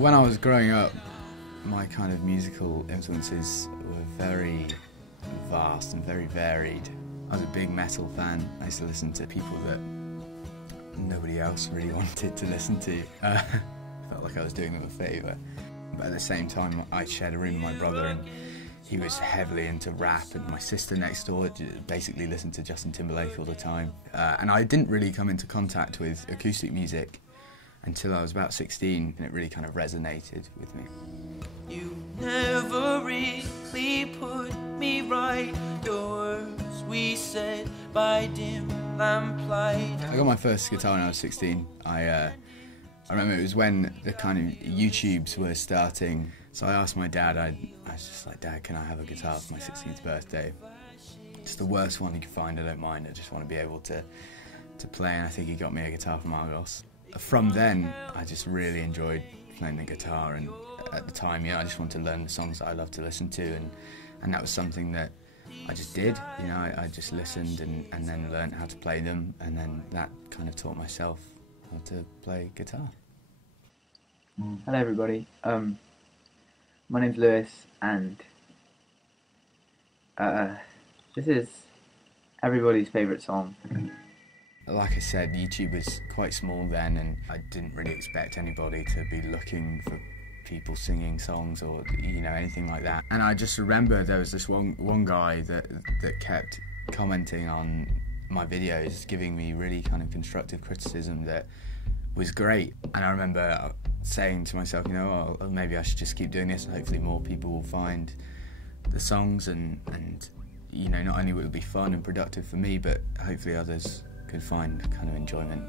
When I was growing up, my kind of musical influences were very vast and very varied. I was a big metal fan. I used to listen to people that nobody else really wanted to listen to. Felt like I was doing them a favour. But at the same time, I shared a room with my brother and he was heavily into rap, and my sister next door basically listened to Justin Timberlake all the time. And I didn't really come into contact with acoustic music until I was about 16, and it really kind of resonated with me. You never really put me right. Your words we said by dim lamplight. I got my first guitar when I was 16. I remember it was when the kind of YouTubes were starting. So I asked my dad, I was just like, Dad, can I have a guitar for my 16th birthday? Just the worst one you can find, I don't mind. I just want to be able to play, and I think he got me a guitar from Argos. From then, I just really enjoyed playing the guitar, and at the time, I just wanted to learn the songs that I loved to listen to, and that was something that I just did. I just listened and then learned how to play them, and then that kind of taught myself how to play guitar. Hello everybody, my name's Lewis, and this is everybody's favourite song. Like I said, YouTube was quite small then, and I didn't really expect anybody to be looking for people singing songs or anything like that. And I just remember there was this one guy that kept commenting on my videos, giving me really kind of constructive criticism that was great. And I remember saying to myself, well, maybe I should just keep doing this, and hopefully more people will find the songs, and not only will it be fun and productive for me, but hopefully others could find kind of enjoyment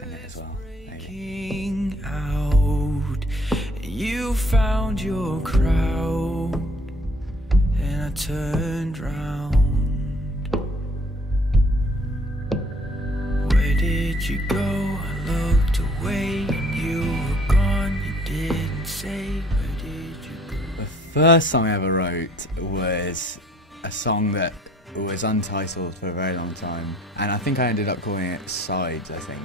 in it as well, maybe. Out, you found your crowd, and I turned round. Where did you go? I looked away, and you were gone. You didn't say, where did you go? The first song I ever wrote was a song that was untitled for a very long time, and I think I ended up calling it Sides, I think.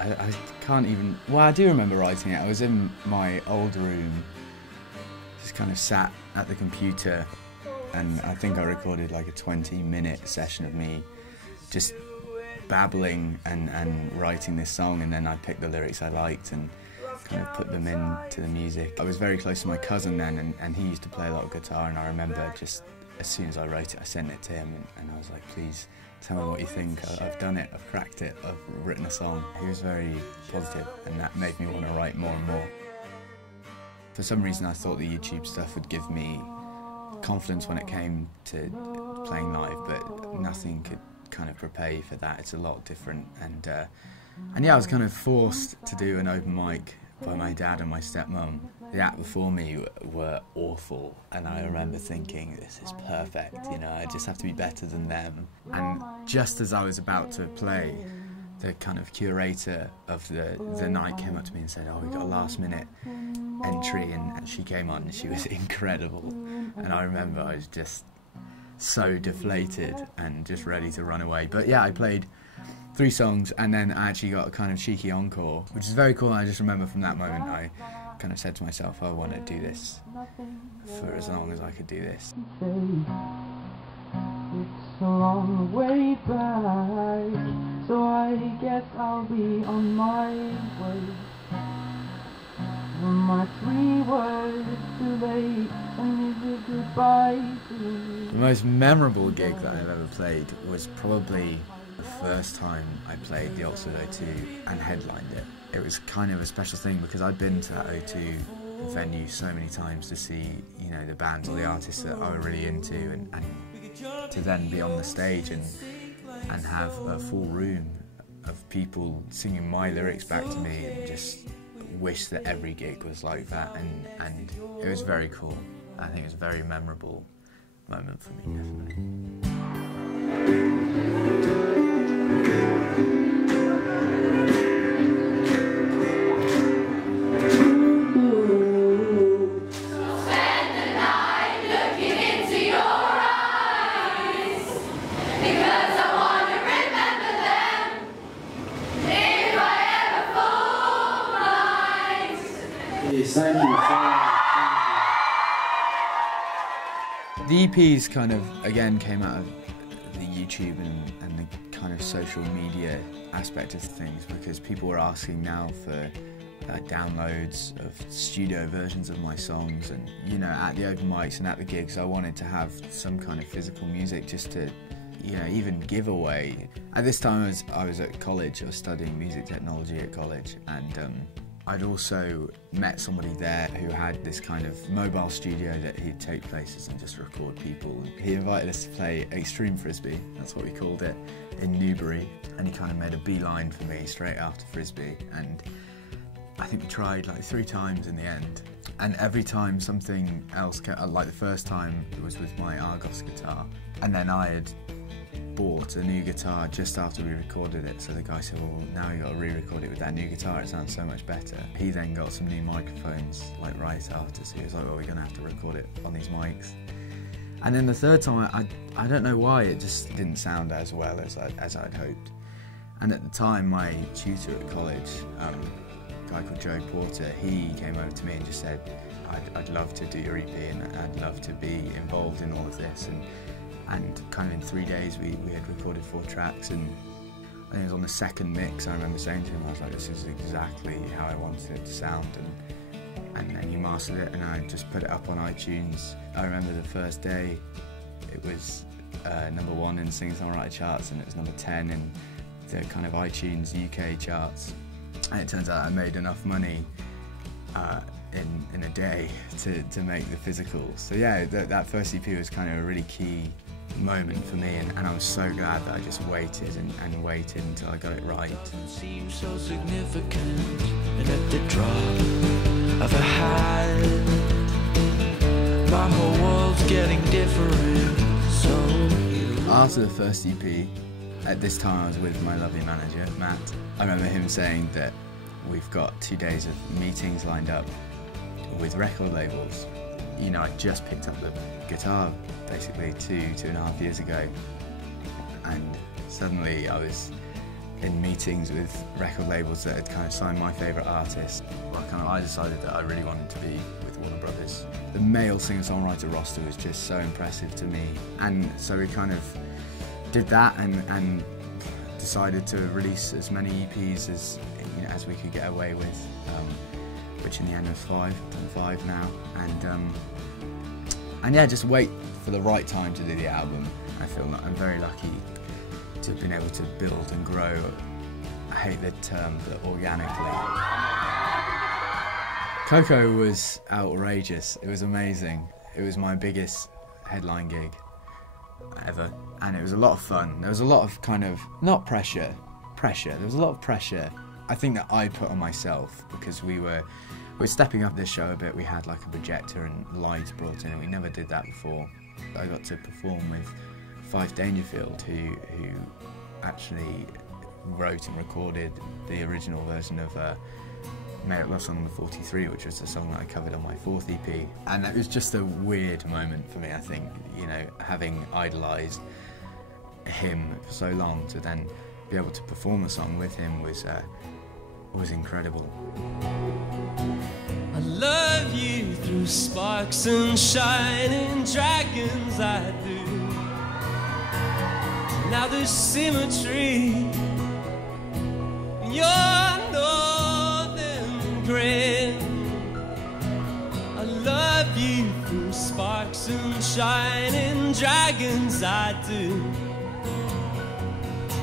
I can't even... Well, I do remember writing it. I was in my old room, just kind of sat at the computer, and I think I recorded like a 20-minute session of me just babbling and writing this song, and then I picked the lyrics I liked and kind of put them into the music. I was very close to my cousin then, and he used to play a lot of guitar, and I remember just as soon as I wrote it, I sent it to him, and I was like, please tell me what you think. I've done it, I've cracked it, I've written a song. He was very positive, and that made me want to write more and more. For some reason, I thought the YouTube stuff would give me confidence when it came to playing live, but nothing could kind of prepare you for that. It's a lot different, and yeah, I was kind of forced to do an open mic by my dad and my stepmom. The act before me were awful, and I remember thinking, this is perfect, I just have to be better than them. And just as I was about to play, the kind of curator of the night came up to me and said, we got a last minute entry, and she came on and she was incredible. And I remember I was just so deflated and just ready to run away. But yeah, I played 3 songs, and then I actually got a kind of cheeky encore, which is very cool. And I just remember from that moment I kind of said to myself, I want to do this for as long as I could do this. It's a long way back, so I guess I'll be on my way. My 3 words too late, and is it goodbye to me? The most memorable gig that I've ever played was probably the first time I played the Oxford O2 and headlined it. It was kind of a special thing because I'd been to that O2 venue so many times to see, the bands or the artists that I were really into, and to then be on the stage and have a full room of people singing my lyrics back to me, and just wish that every gig was like that, and it was very cool. I think it was a very memorable moment for me, definitely. This Thank you. The EPs kind of, again, came out of the YouTube and the kind of social media aspect of things, because people were asking now for downloads of studio versions of my songs, and you know, at the open mics and at the gigs I wanted to have some kind of physical music just to, you know, even give away. At this time I was at college, I was studying music technology at college, and I'd also met somebody there who had this kind of mobile studio that he'd take places and just record people. He invited us to play Extreme Frisbee, that's what we called it, in Newbury, and he kind of made a beeline for me straight after Frisbee, and I think we tried like 3 times in the end, and every time something else came, like the first time it was with my Argos guitar, and then I had bought a new guitar just after we recorded it, so the guy said, well, now you got to re-record it with that new guitar, it sounds so much better. He then got some new microphones like right after, so he was like, well, we're going to have to record it on these mics. And then the third time, I don't know why, it just didn't sound as well as I'd hoped. And at the time, my tutor at college, a guy called Joe Porter, he came over to me and just said, I'd love to do your EP and I'd love to be involved in all of this. And kind of in 3 days we had recorded 4 tracks, and I think it was on the second mix I remember saying to him, I was like, this is exactly how I wanted it to sound, and he mastered it, and I just put it up on iTunes. I remember the first day it was #1 in the Singer-songwriter charts, and it was #10 in the kind of iTunes UK charts. And it turns out I made enough money in a day to make the physical. So yeah, that first EP was kind of a really key moment for me, and I was so glad that I just waited and waited until I got it right. Seems so significant, and at the drop of a hat, my whole world's getting different. So after the first EP, at this time I was with my lovely manager, Matt. I remember him saying that we've got 2 days of meetings lined up with record labels. You know, I just picked up the guitar basically 2.5 years ago, and suddenly I was in meetings with record labels that had kind of signed my favourite artists. I decided that I really wanted to be with Warner Brothers. The male singer-songwriter roster was just so impressive to me, and so we kind of did that and decided to release as many EPs as we could get away with, which in the end was 5. Done 5 now, and yeah, just wait for the right time to do the album. I feel like I'm very lucky to have been able to build and grow, I hate the term, but organically. Coco was outrageous, it was amazing. It was my biggest headline gig ever, and it was a lot of fun. There was a lot of kind of, not pressure, there was a lot of pressure I think that I put on myself, because we're stepping up this show a bit. We had like a projector and lights brought in, and we never did that before. I got to perform with Fife Dangerfield, who actually wrote and recorded the original version of Made Up Love Song number 43, which was the song that I covered on my 4th EP. And it was just a weird moment for me, I think, you know, having idolised him for so long, to then be able to perform the song with him was incredible. I love you through sparks and shining dragons, I do. Now there's symmetry in your northern grin. I love you through sparks and shining dragons, I do.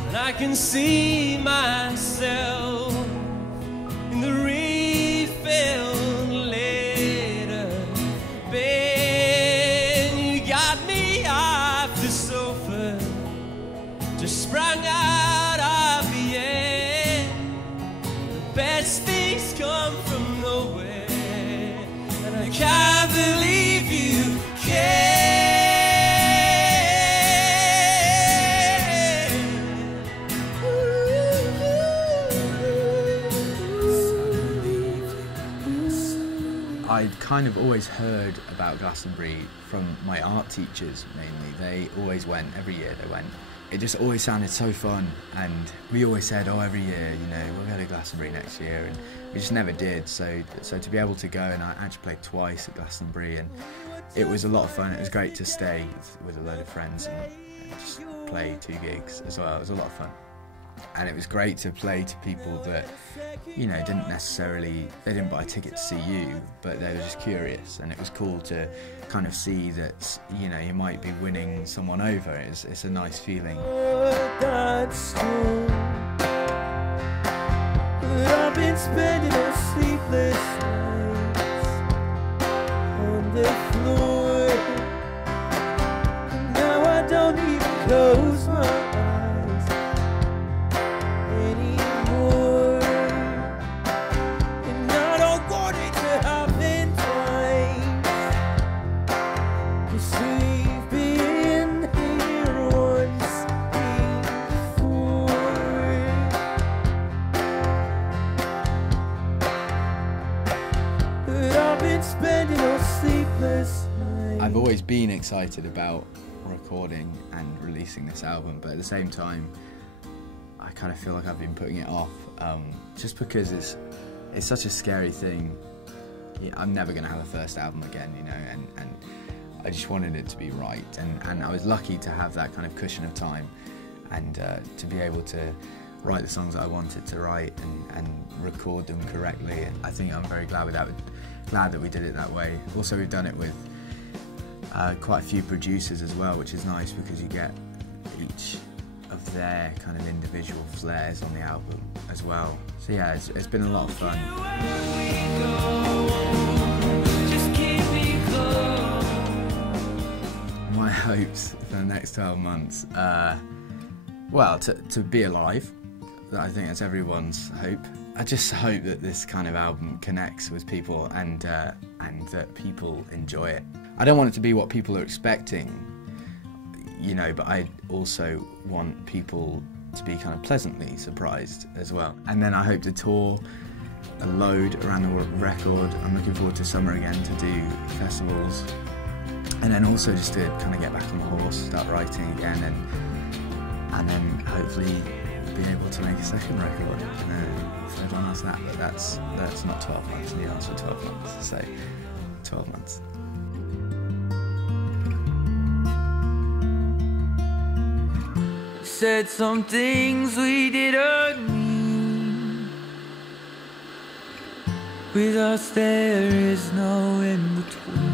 And I can see myself in the refilled later. Ben, you got me off the sofa, just sprung out of the air. The best things come from nowhere, and I can't believe you care. I'd kind of always heard about Glastonbury from my art teachers mainly. They always went, every year they went, it just always sounded so fun, and we always said, oh, every year, you know, we'll go to Glastonbury next year, and we just never did. So to be able to go, and I actually played twice at Glastonbury, and it was a lot of fun. It was great to stay with a load of friends and just play 2 gigs as well. It was a lot of fun. And it was great to play to people that, you know, they didn't buy a ticket to see you, but they were just curious, and it was cool to kind of see that, you know, you might be winning someone over. It's a nice feeling. That's true. But I've been spending all sleepless nights on the floor, and now I don't even close my eyes anymore, and I don't want it to happen twice, 'cause we've been here once before. But I've been spending all sleepless nights. I've always been excited about recording and releasing this album, but at the same time I kind of feel like I've been putting it off, just because it's such a scary thing. Yeah, I'm never going to have a first album again, you know, and I just wanted it to be right, and I was lucky to have that kind of cushion of time, and to be able to write the songs that I wanted to write and record them correctly. And I think I'm very glad that we did it that way. Also, we've done it with quite a few producers as well, which is nice because you get each of their kind of individual flares on the album as well. So yeah, it's been a lot of fun. My hopes for the next 12 months, well, to be alive. I think that's everyone's hope. I just hope that this kind of album connects with people, and that people enjoy it. I don't want it to be what people are expecting, you know, but I also want people to be kind of pleasantly surprised as well. And then I hope to tour a load around the record. I'm looking forward to summer again to do festivals, and then also just to kind of get back on the horse, start writing again, and then hopefully be able to make a second record, and then third one after that. But that's not 12 months. The answer 12 months. So 12 months. Said some things we didn't mean. With us there is no in between.